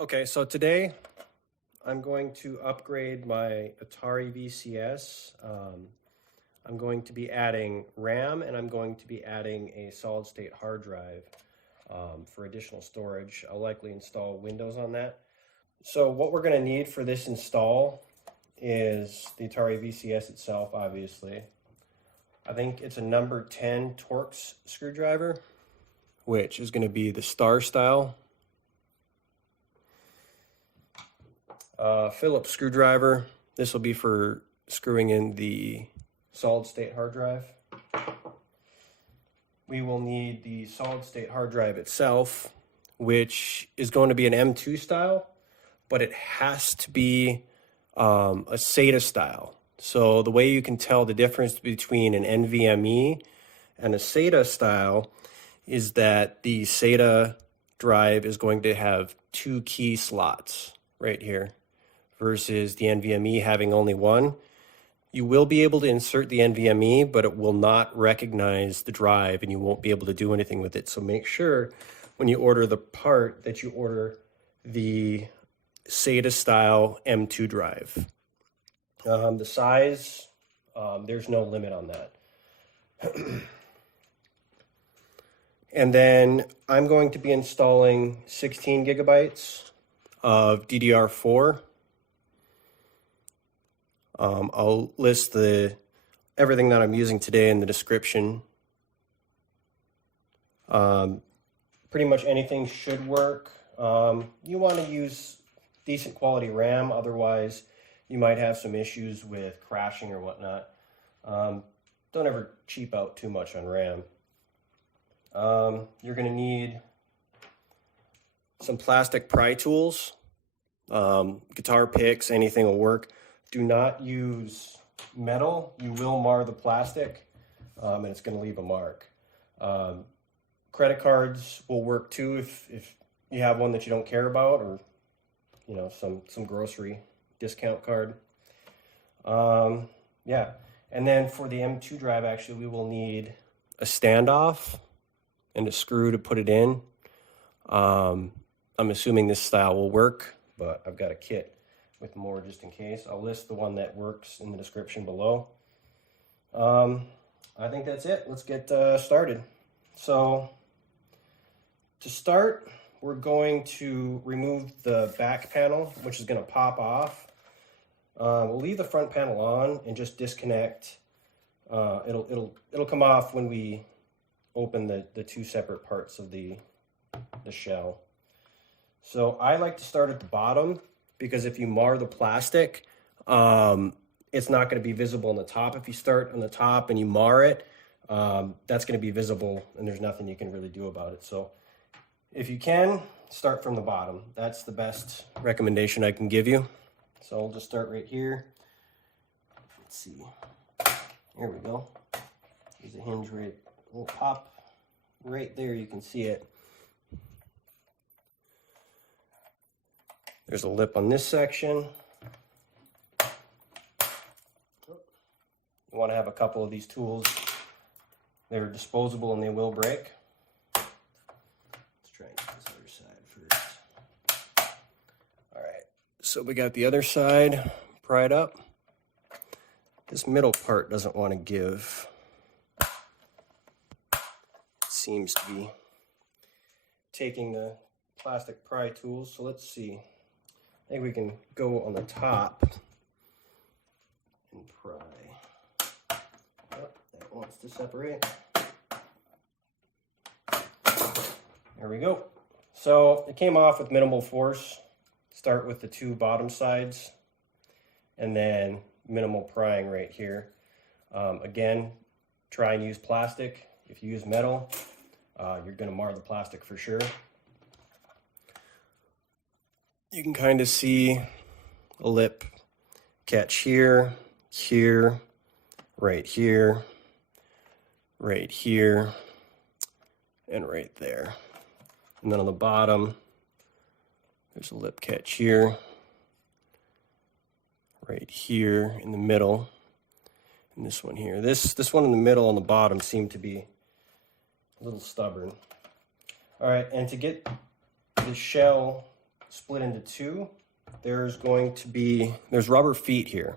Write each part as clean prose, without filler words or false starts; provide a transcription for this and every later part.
Okay, so today I'm going to upgrade my Atari VCS. I'm going to be adding RAM and I'm going to be adding a solid state hard drive for additional storage. I'll likely install Windows on that. So what we're going to need for this install is the Atari VCS itself, obviously. I think it's a number 10 Torx screwdriver, which is going to be the star style. Phillips screwdriver. This will be for screwing in the solid state hard drive. We will need the solid state hard drive itself, which is going to be an M2 style, but it has to be a SATA style. So the way you can tell the difference between an NVMe and a SATA style is that the SATA drive is going to have 2 key slots right here versus the NVMe having only one. You will be able to insert the NVMe, but it will not recognize the drive and you won't be able to do anything with it. So make sure when you order the part that you order the SATA style M2 drive. The size, there's no limit on that. And then I'm going to be installing 16 gigabytes of DDR4. I'll list everything that I'm using today in the description. Pretty much anything should work. You want to use decent quality RAM, otherwise you might have some issues with crashing or whatnot. Don't ever cheap out too much on RAM. You're going to need some plastic pry tools, guitar picks, anything will work. Do not use metal. You will mar the plastic, and it's going to leave a mark. Credit cards will work too if you have one that you don't care about, or some grocery discount card. Yeah, and then for the M2 drive, actually, we will need a standoff and a screw to put it in. I'm assuming this style will work, but I've got a kit with more just in case. I'll list the one that works in the description below. I think that's it. Let's get started. So to start, we're going to remove the back panel, which is going to pop off. We'll leave the front panel on and just disconnect. It'll come off when we open the 2 separate parts of the shell. So I like to start at the bottom, because if you mar the plastic, it's not going to be visible on the top. If you start on the top and you mar it, that's going to be visible and there's nothing you can really do about it. So if you can, start from the bottom. That's the best recommendation I can give you. So I'll just start right here. Let's see. Here we go. There's a hinge right, a little pop right there. You can see it. There's a lip on this section. You want to have a couple of these tools. They're disposable and they will break. Let's try and get this other side first. All right, so we got the other side pried up. This middle part doesn't want to give. It seems to be taking the plastic pry tools, so let's see. I think we can go on the top and pry. Oh, that wants to separate. There we go. So it came off with minimal force. Start with the 2 bottom sides and then minimal prying right here. Again, try and use plastic. If you use metal, you're going to mar the plastic for sure. You can kind of see a lip catch here, here, right here, right here, and right there. And then on the bottom, there's a lip catch here, right here in the middle, and this one here. This one in the middle on the bottom seemed to be a little stubborn. All right, and to get the shell split into two. There's rubber feet here.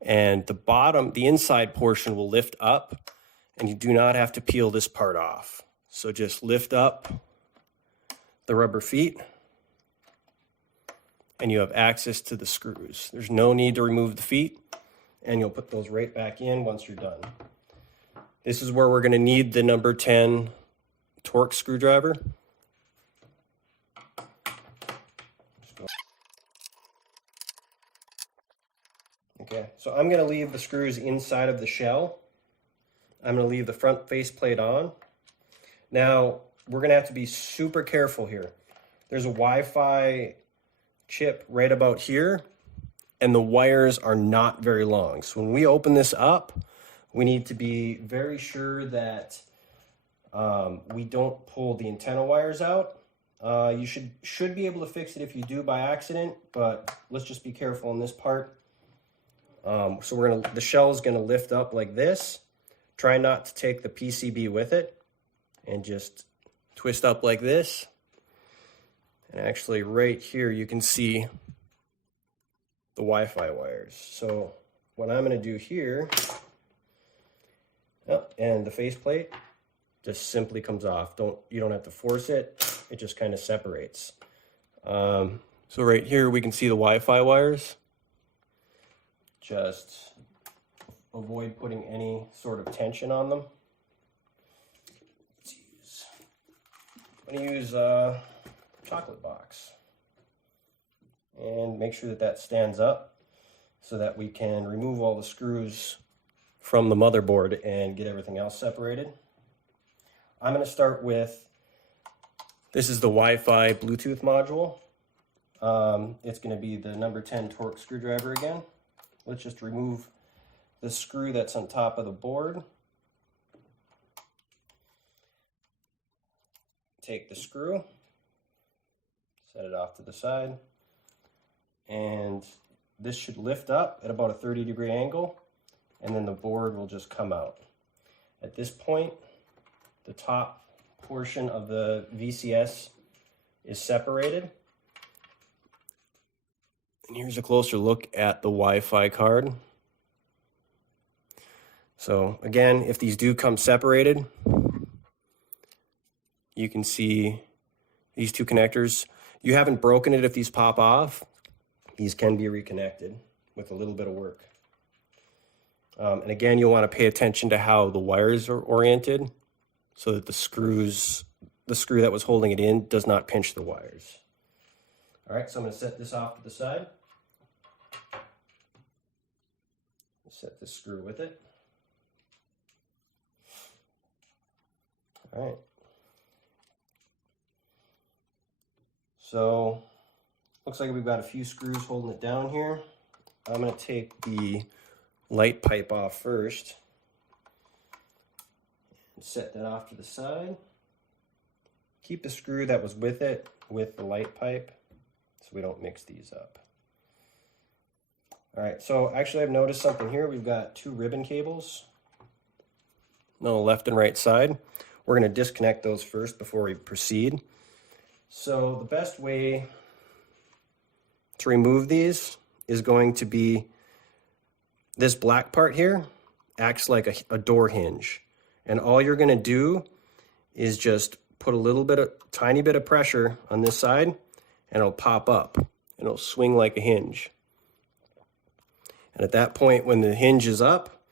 And the inside portion will lift up, and you do not have to peel this part off. So just lift up the rubber feet, and you have access to the screws. There's no need to remove the feet, and you'll put those right back in once you're done. This is where we're going to need the number 10 torque screwdriver. Okay, so I'm going to leave the screws inside of the shell. I'm going to leave the front faceplate on. Now, we're going to have to be super careful here. There's a Wi-Fi chip right about here, and the wires are not very long. So when we open this up, we need to be very sure that we don't pull the antenna wires out. You should be able to fix it if you do by accident, but let's just be careful on this part. So the shell is gonna lift up like this. Try not to take the PCB with it, and just twist up like this. And actually right here you can see the Wi-Fi wires. So what I'm gonna do here, and the faceplate just simply comes off. You don't have to force it. It just kind of separates. So right here we can see the Wi-Fi wires. Just avoid putting any sort of tension on them. I'm going to use a chocolate box and make sure that stands up so that we can remove all the screws from the motherboard and get everything else separated. I'm going to start with, this is the Wi-Fi Bluetooth module. It's going to be the number 10 torque screwdriver again. Let's just remove the screw that's on top of the board. Take the screw, set it off to the side, and this should lift up at about a 30-degree angle, and then the board will just come out. At this point, the top portion of the VCS is separated. And here's a closer look at the Wi-Fi card. So again, if these do come separated, you can see these two connectors. You haven't broken it if these pop off. These can be reconnected with a little bit of work. And again, you'll want to pay attention to how the wires are oriented so that the screw that was holding it in does not pinch the wires. All right, so I'm going to set this off to the side. Set this screw with it. All right. So, looks like we've got a few screws holding it down here. I'm going to take the light pipe off first. And set that off to the side. Keep the screw that was with it with the light pipe so we don't mix these up. All right, so actually I've noticed something here. We've got two ribbon cables on the left and right side. We're going to disconnect those first before we proceed. So the best way to remove these is going to be this black part here acts like a door hinge. And all you're going to do is just put tiny bit of pressure on this side, and it'll pop up and it'll swing like a hinge. And at that point, when the hinge is up,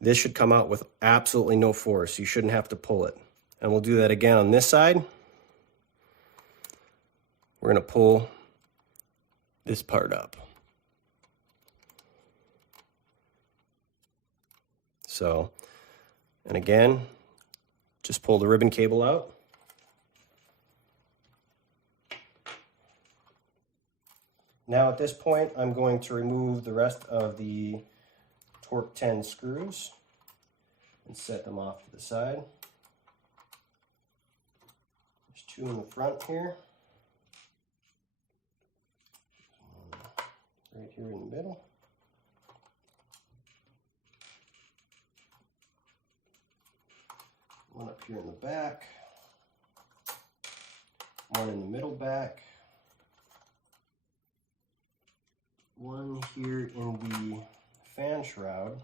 this should come out with absolutely no force. You shouldn't have to pull it. And we'll do that again on this side. We're going to pull this part up. So, and again, just pull the ribbon cable out. Now at this point, I'm going to remove the rest of the Torque 10 screws and set them off to the side. There's two in the front here. Right here in the middle. One up here in the back. One in the middle back. one here in the fan shroud.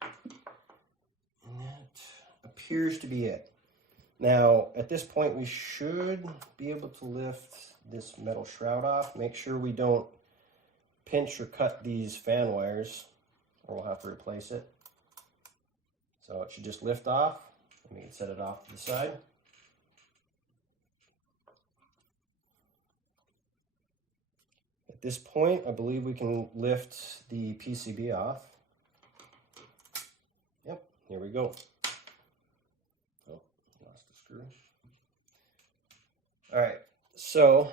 And that appears to be it. Now, at this point, we should be able to lift this metal shroud off. Make sure we don't pinch or cut these fan wires, or we'll have to replace it. So it should just lift off, and we can set it off to the side. At this point, I believe we can lift the PCB off. Yep, here we go. Oh, lost the screw. All right, so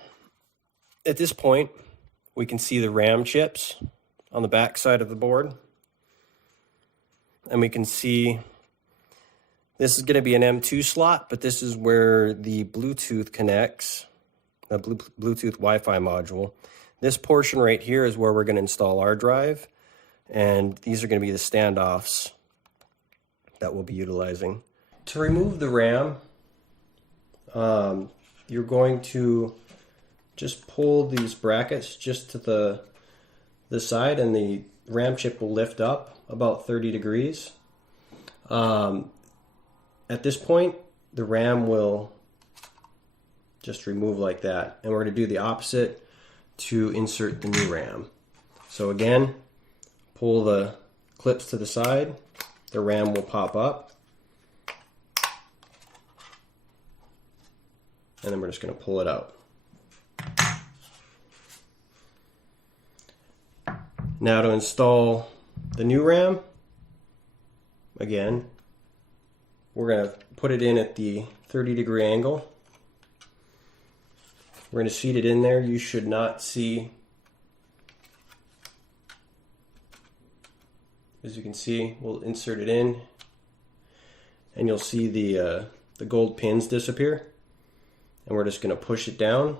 at this point, we can see the RAM chips on the back side of the board. And we can see this is going to be an M2 slot, but this is where the Bluetooth connects, the Bluetooth Wi-Fi module. This portion right here is where we're going to install our drive, and these are going to be the standoffs that we'll be utilizing. To remove the RAM, you're going to just pull these brackets just to the side, and the RAM chip will lift up about 30 degrees. At this point, the RAM will just remove like that, and we're going to do the opposite to insert the new RAM. So again, pull the clips to the side, the RAM will pop up, and then we're just going to pull it out. Now to install the new RAM, again, we're going to put it in at the 30-degree angle. We're going to seat it in there. You should not see, as you can see, we'll insert it in, and you'll see the gold pins disappear. And we're just going to push it down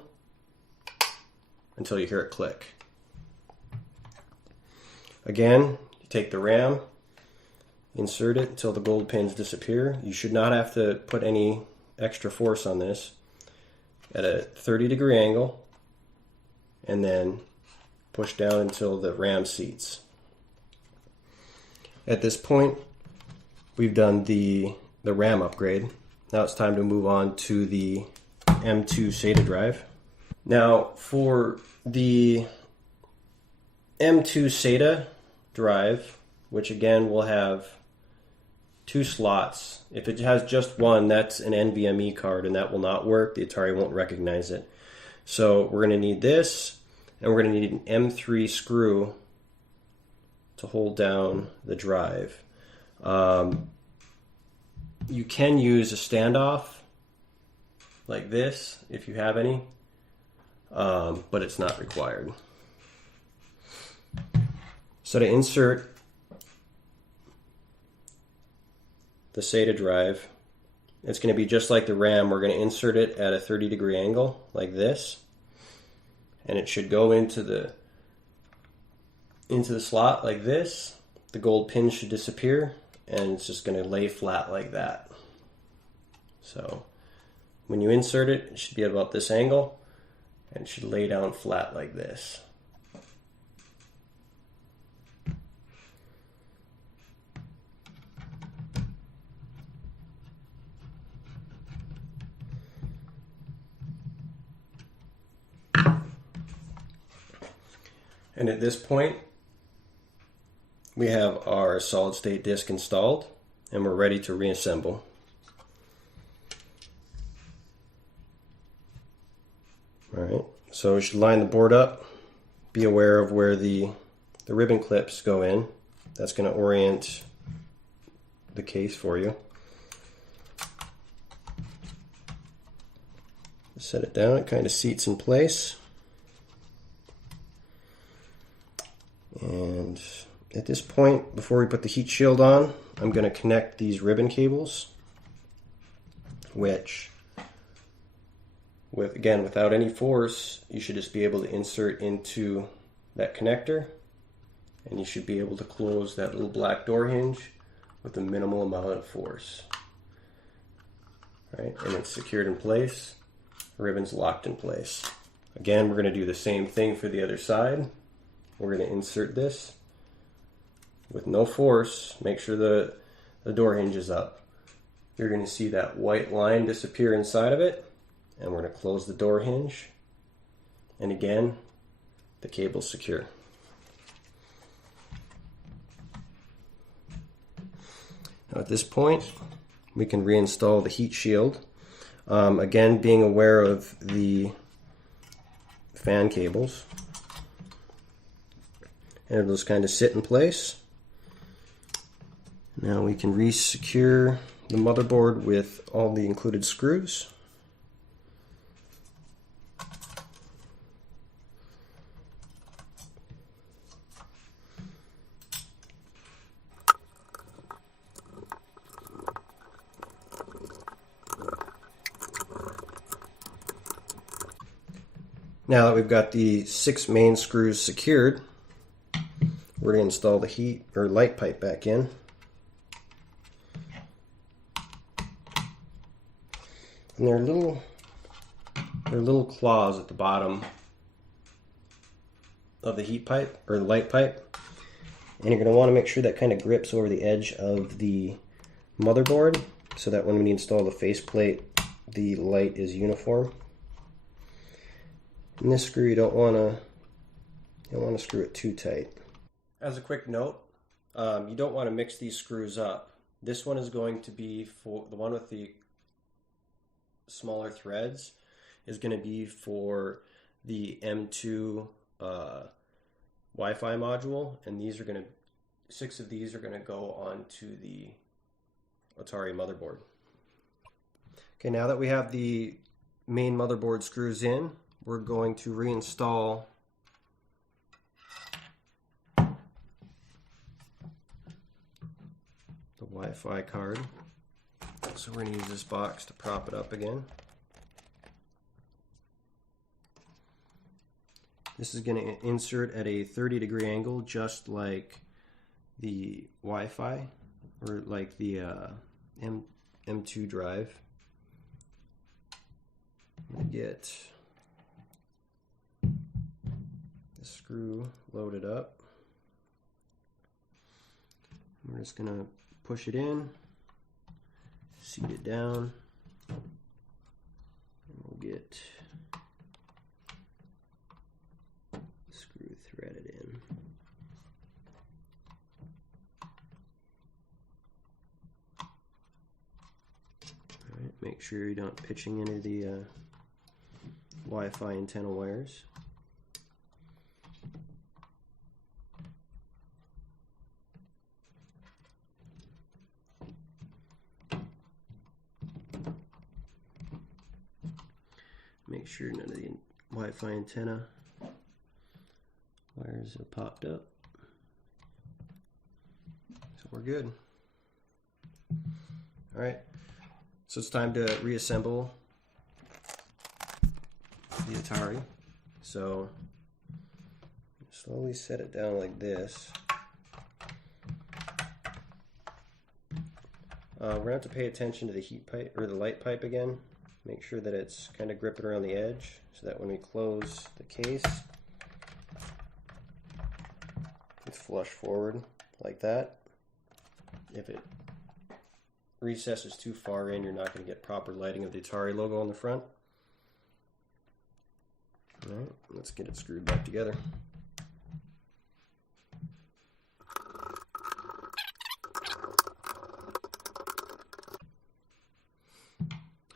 until you hear it click. Again, you take the RAM, insert it until the gold pins disappear. You should not have to put any extra force on this. At a 30-degree angle, and then push down until the RAM seats. At this point, we've done the RAM upgrade. Now it's time to move on to the M2 SATA drive. Now for the M2 SATA drive, which again will have 2 slots. If it has just one, that's an NVMe card, and that will not work. The Atari won't recognize it. So we're going to need this, and we're going to need an M3 screw to hold down the drive. You can use a standoff like this if you have any, but it's not required. So to insert the SATA drive, it's going to be just like the RAM. We're going to insert it at a 30-degree angle like this, and it should go into the slot like this. The gold pin should disappear, and it's just going to lay flat like that. So when you insert it, it should be at about this angle, and it should lay down flat like this. And at this point, we have our solid state disk installed, and we're ready to reassemble. Alright, so we should line the board up. Be aware of where the ribbon clips go in. That's going to orient the case for you. Set it down, it kind of seats in place. And at this point, before we put the heat shield on, I'm going to connect these ribbon cables, which, again, without any force, you should just be able to insert into that connector, and you should be able to close that little black door hinge with a minimal amount of force. All right, and it's secured in place, the ribbon's locked in place. Again, we're going to do the same thing for the other side. We're going to insert this with no force. Make sure the door hinge is up. You're going to see that white line disappear inside of it, and we're going to close the door hinge. And again, the cable's secure. Now at this point, we can reinstall the heat shield. Again, being aware of the fan cables. And it'll just kind of sit in place. Now we can re-secure the motherboard with all the included screws. Now that we've got the 6 main screws secured, we're going to install the heat or light pipe back in. And there are little claws at the bottom of the heat pipe or the light pipe. And you're going to want to make sure that kind of grips over the edge of the motherboard so that when we install the faceplate, the light is uniform. And this screw, you don't want to screw it too tight. As a quick note, you don't want to mix these screws up. This one is going to be for the one with the smaller threads is going to be for the M2 Wi-Fi module, and these are going to 6 of these are going to go onto the Atari motherboard. Okay, now that we have the main motherboard screws in, we're going to reinstall the Wi-Fi card. So we're going to use this box to prop it up again. This is going to insert at a 30-degree angle, just like the Wi-Fi or like the M2 drive. I'm going to get the screw loaded up. We're just going to push it in, seat it down, and we'll get the screw threaded in. All right, make sure you're not pitching into the Wi-Fi antenna wires. Make sure none of the Wi-Fi antenna wires are popped up. So we're good. All right, so it's time to reassemble the Atari. So slowly set it down like this. We're gonna have to pay attention to the heat pipe or the light pipe again. Make sure that it's kind of gripping around the edge so that when we close the case, it's flush forward like that. If it recesses too far in, you're not going to get proper lighting of the Atari logo on the front. All right, let's get it screwed back together.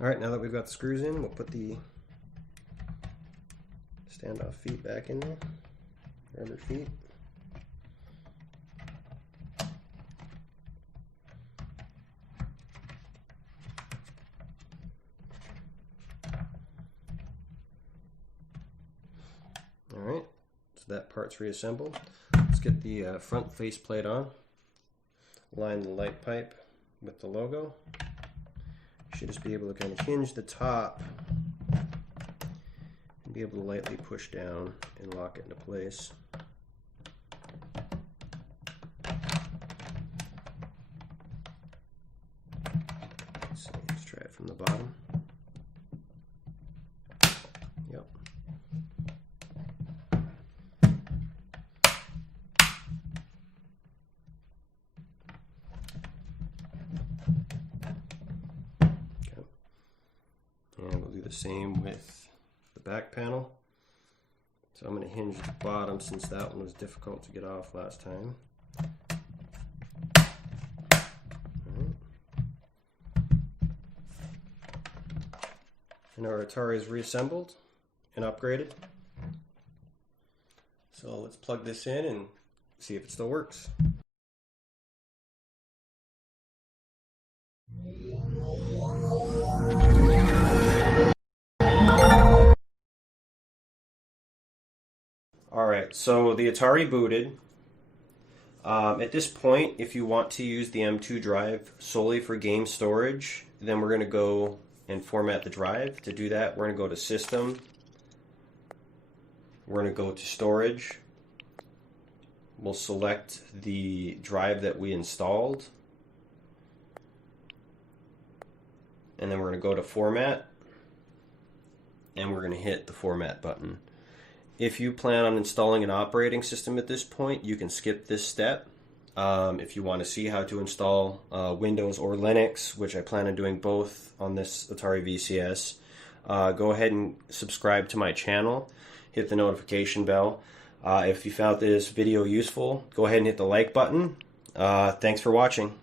All right, now that we've got the screws in, we'll put the standoff feet back in there, rubber feet. All right, so that part's reassembled. Let's get the front faceplate on. Line the light pipe with the logo. Should just be able to kind of hinge the top and be able to lightly push down and lock it into place. Let's try it from the bottom. Yep. same with the back panel. So I'm going to hinge the bottom since that one was difficult to get off last time. And our Atari is reassembled and upgraded. So let's plug this in and see if it still works. Alright, so the Atari booted. At this point, if you want to use the M2 drive solely for game storage, then we're going to go and format the drive. To do that, we're going to go to System. We're going to go to Storage. We'll select the drive that we installed. And then we're going to go to Format. And we're going to hit the Format button. If you plan on installing an operating system at this point, you can skip this step. If you want to see how to install Windows or Linux, which I plan on doing both on this Atari VCS, go ahead and subscribe to my channel. Hit the notification bell. If you found this video useful, go ahead and hit the like button. Thanks for watching.